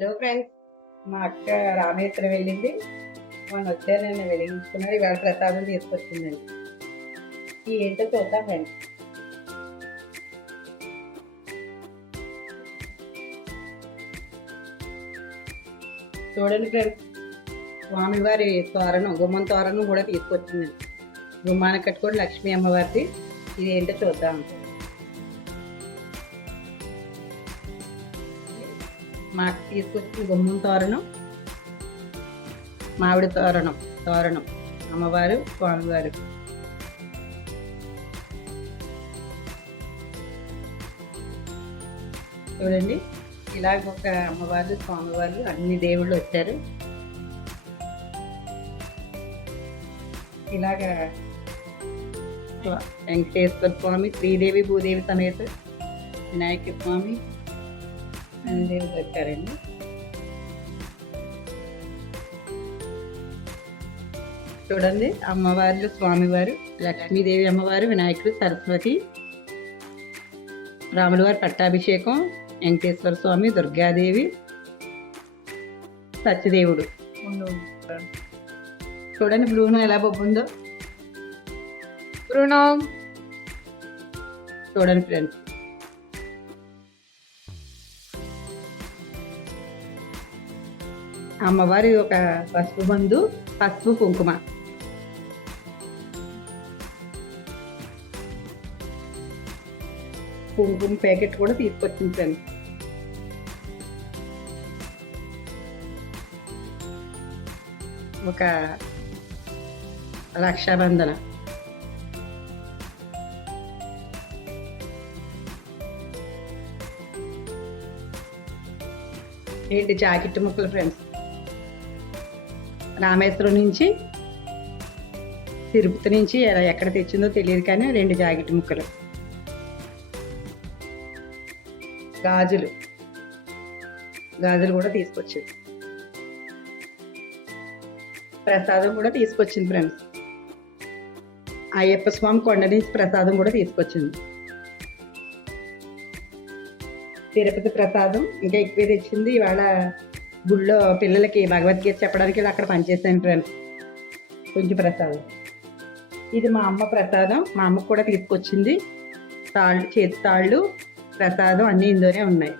Hello friends, మా అక్క రామేశ్వరం వెళ్ళింది. మొన్న వచ్చానని వెలిగించుకున్నారు. ఇవాళ ప్రసాదం తీసుకొచ్చిందండి. ఈ ఏంటో చూద్దాం ఫ్రెండ్స్. చూడండి ఫ్రెండ్స్, స్వామివారి తోరణం, గుమ్మం తోరణం కూడా తీసుకొచ్చిందండి. గుమ్మానికి కట్టుకోండి లక్ష్మీ అమ్మవారిది. ఇది ఏంటో చూద్దాం. మాకు తీసుకొచ్చిన గుమ్మం తోరణం, మామిడి తోరణం అమ్మవారు స్వామివారు. చూడండి, ఇలాగ ఒక అమ్మవారు స్వామివారు అన్ని దేవుళ్ళు వచ్చారు. ఇలాగా వెంకటేశ్వర స్వామి, శ్రీదేవి భూదేవి సమేత వినాయక స్వామి అన్ని దేవుళ్ళు వచ్చారండి. చూడండి, అమ్మవార్లు స్వామివారు, లక్ష్మీదేవి అమ్మవారు, వినాయకుడు, సరస్వతి, రాములవారి పట్టాభిషేకం, వెంకటేశ్వర స్వామి, దుర్గాదేవి, సత్యదేవుడు. చూడండి బ్లూనో ఎలా బొబ్బుందో. బ్రూనో చూడండి ఫ్రెండ్స్. అమ్మవారి ఒక పసుపు బంధు, పసుపు కుంకుమ. కుంకుమ ప్యాకెట్ కూడా తీసుకొచ్చింది ఫ్రెండ్స్. ఒక రక్షాబంధన. ఏంటి జాకెట్ ముక్కలు ఫ్రెండ్స్. రామేశ్వరం నుంచి, తిరుపతి నుంచి ఎక్కడ తెచ్చిందో తెలియదు కానీ 2 జాకెట్ ముక్కలు. గాజులు కూడా తీసుకొచ్చింది. ప్రసాదం కూడా తీసుకొచ్చింది ఫ్రెండ్స్. అయ్యప్ప స్వామి కొండ నుంచి ప్రసాదం కూడా తీసుకొచ్చింది. తిరుపతి ప్రసాదం ఇంకా ఎక్కువే తెచ్చింది. ఇవాళ గుళ్ళో పిల్లలకి భగవద్గీత చెప్పడానికి అక్కడ పనిచేసాను ఫ్రెండ్స్. కొంచెం ప్రసాదం. ఇది మా అమ్మ ప్రసాదం, మా అమ్మకు కూడా తీసుకొచ్చింది. తాళ్ళు, చేతి తాళ్ళు, ప్రసాదం అన్నీ ఇందులోనే ఉన్నాయి.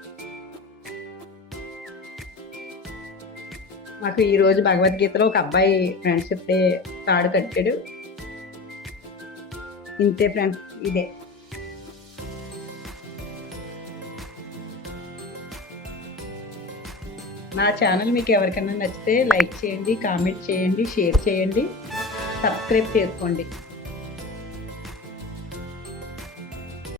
మాకు ఈరోజు భగవద్గీతలో ఒక అబ్బాయి ఫ్రెండ్షిప్ డే తాడు కట్టాడు. ఇంతే ఫ్రెండ్స్, ఇదే. నా ఛానల్ మీకు ఎవరికైనా నచ్చితే లైక్ చేయండి, కామెంట్ చేయండి, షేర్ చేయండి, సబ్స్క్రైబ్ చేసుకోండి.